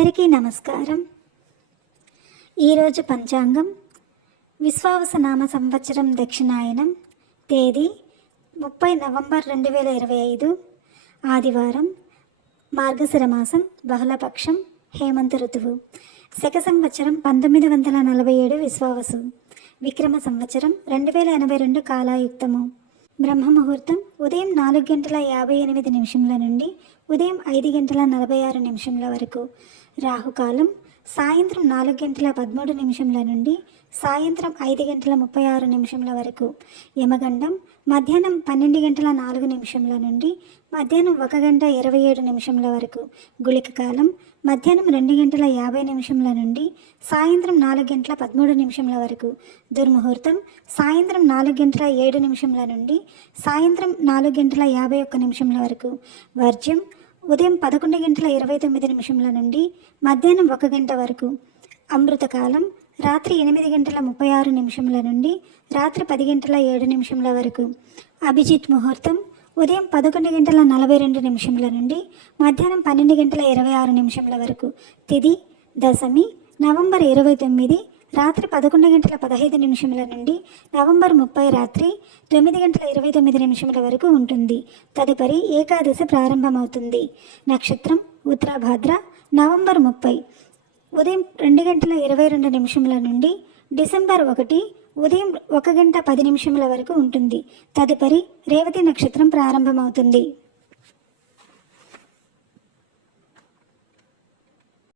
అందరికీ నమస్కారం. ఈరోజు పంచాంగం విశ్వావసనామ సంవత్సరం దక్షిణాయనం, తేదీ 30 నవంబర్ 2025, ఆదివారం, మార్గశిర మాసం, బహుళపక్షం, హేమంత ఋతువు, శక సంవత్సరం 1947 విశ్వావసు, విక్రమ సంవత్సరం 2082 కాలాయుక్తము. బ్రహ్మముహూర్తం ఉదయం 4:58 నుండి ఉదయం 5:46 వరకు. రాహుకాలం సాయంత్రం 4:13 నుండి సాయంత్రం 5:36 వరకు. యమగండం మధ్యాహ్నం 12:04 నుండి మధ్యాహ్నం 1:27 వరకు. గుళిక కాలం మధ్యాహ్నం 2:50 నుండి సాయంత్రం 4:13 వరకు. దుర్ముహూర్తం సాయంత్రం 4:07 నుండి సాయంత్రం 4:51 వరకు. వర్జ్యం ఉదయం 11:29 నుండి మధ్యాహ్నం 1 గంట వరకు. అమృతకాలం రాత్రి 8:36 నుండి రాత్రి 10:07 వరకు. అభిజిత్ ముహూర్తం ఉదయం 11:42 నుండి మధ్యాహ్నం 12:26 వరకు. తిథి దశమి నవంబర్ 29 రాత్రి 11:15 నుండి నవంబర్ 30 రాత్రి 9:29 వరకు ఉంటుంది. తదుపరి ఏకాదశి ప్రారంభమవుతుంది. నక్షత్రం ఉత్తరాభాద్ర. నవంబర్ 30 ఉదయం 2:22 నుండి డిసెంబర్ 1 ఉదయం 1:10 వరకు ఉంటుంది. తదుపరి రేవతి నక్షత్రం ప్రారంభమవుతుంది.